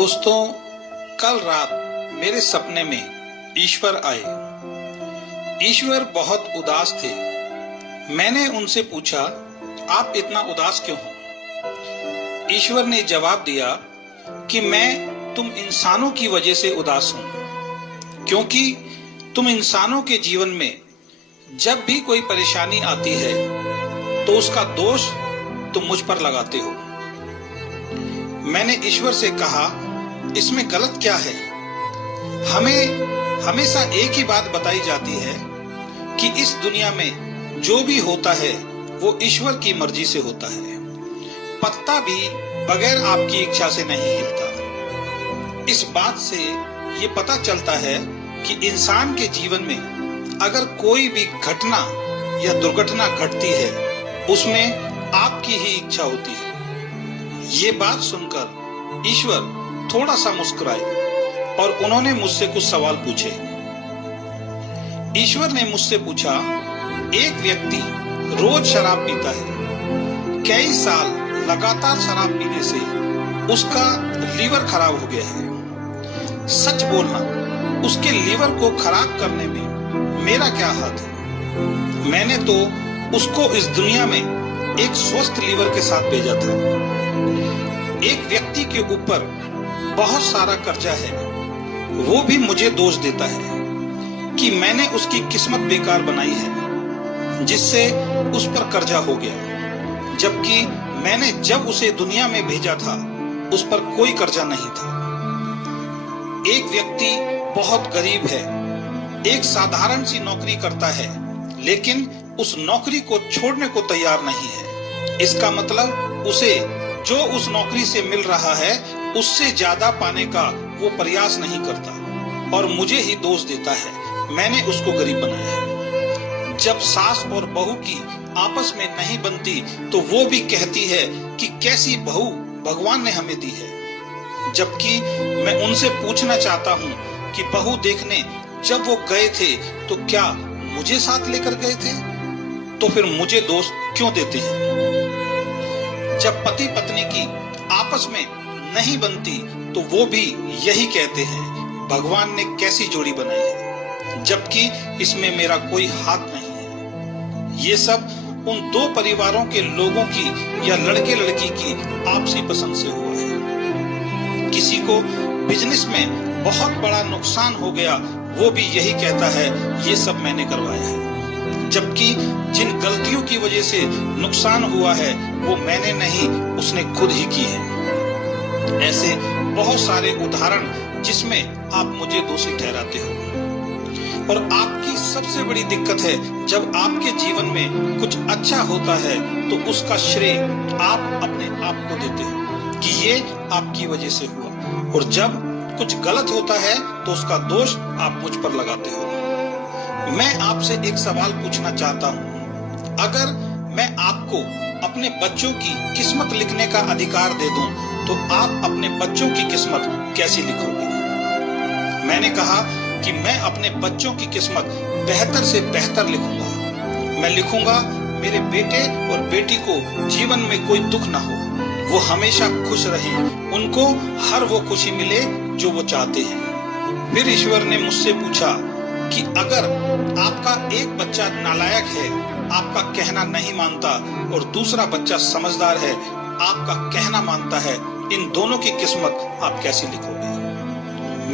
दोस्तों, कल रात मेरे सपने में ईश्वर आए। ईश्वर बहुत उदास थे। मैंने उनसे पूछा, आप इतना उदास क्यों हो? ईश्वर ने जवाब दिया कि मैं तुम इंसानों की वजह से उदास हूं, क्योंकि तुम इंसानों के जीवन में जब भी कोई परेशानी आती है तो उसका दोष तुम मुझ पर लगाते हो। मैंने ईश्वर से कहा, इसमें गलत क्या है? हमें हमेशा एक ही बात बताई जाती है कि इस दुनिया में जो भी होता है वो ईश्वर की मर्जी से होता है। पत्ता भी बगैर आपकी इच्छा से नहीं हिलता। इस बात से ये पता चलता है कि इंसान के जीवन में अगर कोई भी घटना या दुर्घटना घटती है उसमें आपकी ही इच्छा होती है। ये बात सुनकर ईश्वर थोड़ा सा मुस्कुराए और उन्होंने मुझसे कुछ सवाल पूछे। ईश्वर ने मुझसे पूछा, एक व्यक्ति रोज शराब पीता है, कई साल लगातार शराब पीने से उसका लीवर खराब हो गया है। सच बोलना, उसके लीवर को खराब करने में मेरा क्या हाथ है? मैंने तो उसको इस दुनिया में एक स्वस्थ लीवर के साथ भेजा था। एक व्यक्ति के ऊपर बहुत सारा कर्जा है, वो भी मुझे दोष देता है कि मैंने उसकी किस्मत बेकार बनाई है जिससे उस पर कर्जा हो गया, जबकि मैंने जब उसे दुनिया में भेजा था उस पर कोई कर्जा नहीं था। एक व्यक्ति बहुत गरीब है, एक साधारण सी नौकरी करता है, लेकिन उस नौकरी को छोड़ने को तैयार नहीं है। इसका मतलब उसे जो उस नौकरी से मिल रहा है उससे ज्यादा पाने का वो प्रयास नहीं करता और मुझे ही दोष देता है, मैंने उसको गरीब बनाया है। जब सास और बहू की आपस में नहीं बनती तो वो भी कहती है कि कैसी बहू भगवान ने हमें दी है। जबकि मैं उनसे पूछना चाहता हूँ कि बहू देखने जब वो गए थे तो क्या मुझे साथ लेकर गए थे? तो फिर मुझे दोष क्यों देते हैं? जब पति पत्नी की आपस में नहीं बनती तो वो भी यही कहते हैं, भगवान ने कैसी जोड़ी बनाई है, जबकि इसमें मेरा कोई हाथ नहीं है। ये सब उन दो परिवारों के लोगों की या लड़के लड़की की आपसी पसंद से हुआ है। किसी को बिजनेस में बहुत बड़ा नुकसान हो गया, वो भी यही कहता है, ये सब मैंने करवाया है, जबकि जिन गलतियों की वजह से नुकसान हुआ है वो मैंने नहीं, उसने खुद ही की है। ऐसे बहुत सारे उदाहरण जिसमें आप मुझे दोषी ठहराते हो। और आपकी सबसे बड़ी दिक्कत है, जब आपके जीवन में कुछ अच्छा होता है तो उसका श्रेय आप अपने आप को देते हो कि ये आपकी वजह से हुआ, और जब कुछ गलत होता है तो उसका दोष आप मुझ पर लगाते हो। मैं आपसे एक सवाल पूछना चाहता हूँ, अगर मैं आपको अपने बच्चों की किस्मत लिखने का अधिकार दे दूं तो आप अपने बच्चों की किस्मत कैसी लिखोगे? मैंने कहा कि मैं अपने बच्चों की किस्मत बेहतर से बेहतर लिखूंगा। मैं लिखूंगा, मेरे बेटे और बेटी को जीवन में कोई दुख ना हो, वो हमेशा खुश रहें, उनको हर वो खुशी मिले जो वो चाहते हैं। फिर ईश्वर ने मुझसे पूछा कि अगर आपका एक बच्चा नालायक है, आपका कहना नहीं मानता, और दूसरा बच्चा समझदार है, आपका कहना मानता है, इन दोनों की किस्मत आप कैसी लिखोगे?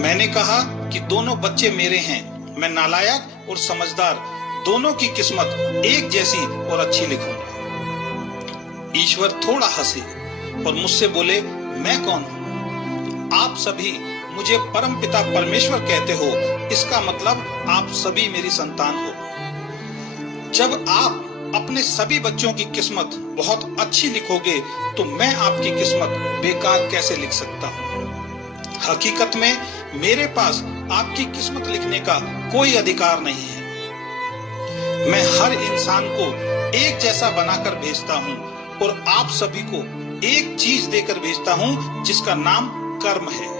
मैंने कहा कि दोनों बच्चे मेरे हैं, मैं नालायक और समझदार दोनों की किस्मत एक जैसी और अच्छी लिखूंगा। ईश्वर थोड़ा हंसे और मुझसे बोले, मैं कौन हूँ? आप सभी मुझे परमपिता परमेश्वर कहते हो, इसका मतलब आप सभी मेरी संतान हो। जब आप अपने सभी बच्चों की किस्मत बहुत अच्छी लिखोगे तो मैं आपकी किस्मत बेकार कैसे लिख सकता हूँ? हकीकत में मेरे पास आपकी किस्मत लिखने का कोई अधिकार नहीं है। मैं हर इंसान को एक जैसा बनाकर भेजता हूँ और आप सभी को एक चीज देकर भेजता हूँ जिसका नाम कर्म है।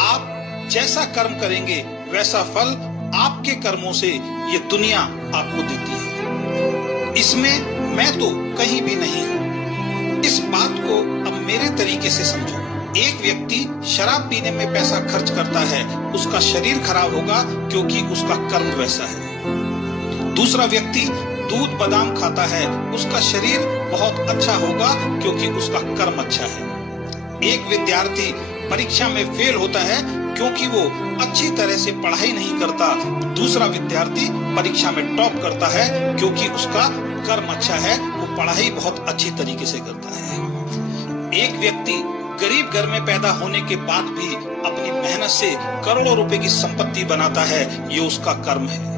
आप जैसा कर्म करेंगे वैसा फल आपके कर्मों से ये दुनिया आपको देती है। इसमें मैं तो कहीं भी नहीं हूँ। इस बात को अब मेरे तरीके से समझो। एक व्यक्ति शराब पीने में पैसा खर्च करता है, उसका शरीर खराब होगा क्योंकि उसका कर्म वैसा है। दूसरा व्यक्ति दूध बादाम खाता है, उसका शरीर बहुत अच्छा होगा क्योंकि उसका कर्म अच्छा है। एक विद्यार्थी परीक्षा में फेल होता है क्योंकि वो अच्छी तरह से पढ़ाई नहीं करता। दूसरा विद्यार्थी परीक्षा में टॉप करता है क्योंकि उसका कर्म अच्छा है, वो पढ़ाई बहुत अच्छी तरीके से करता है। एक व्यक्ति गरीब घर में पैदा होने के बाद भी अपनी मेहनत से करोड़ों रुपए की संपत्ति बनाता है, ये उसका कर्म है।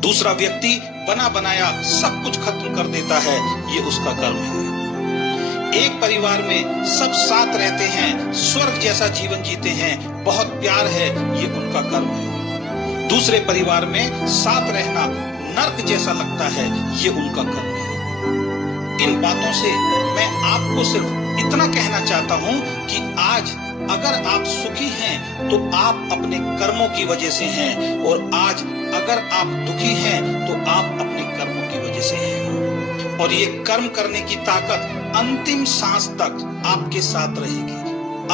दूसरा व्यक्ति बना बनाया सब कुछ खत्म कर देता है, ये उसका कर्म है। एक परिवार में सब साथ रहते हैं, स्वर्ग जैसा जीवन जीते हैं, बहुत प्यार है, ये उनका कर्म है। दूसरे परिवार में साथ रहना नर्क जैसा लगता है, ये उनका कर्म है। इन बातों से मैं आपको सिर्फ इतना कहना चाहता हूं कि आज अगर आप सुखी हैं तो आप अपने कर्मों की वजह से हैं, और आज अगर आप दुखी हैं तो आप अपने कर्मों की वजह से हैं। और ये कर्म करने की ताकत अंतिम सांस तक आपके साथ रहेगी।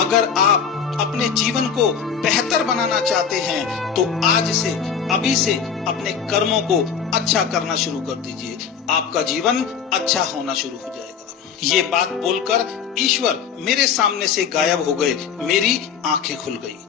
अगर आप अपने जीवन को बेहतर बनाना चाहते हैं तो आज से, अभी से अपने कर्मों को अच्छा करना शुरू कर दीजिए। आपका जीवन अच्छा होना शुरू हो जाएगा। ये बात बोलकर ईश्वर मेरे सामने से गायब हो गए, मेरी आंखें खुल गई।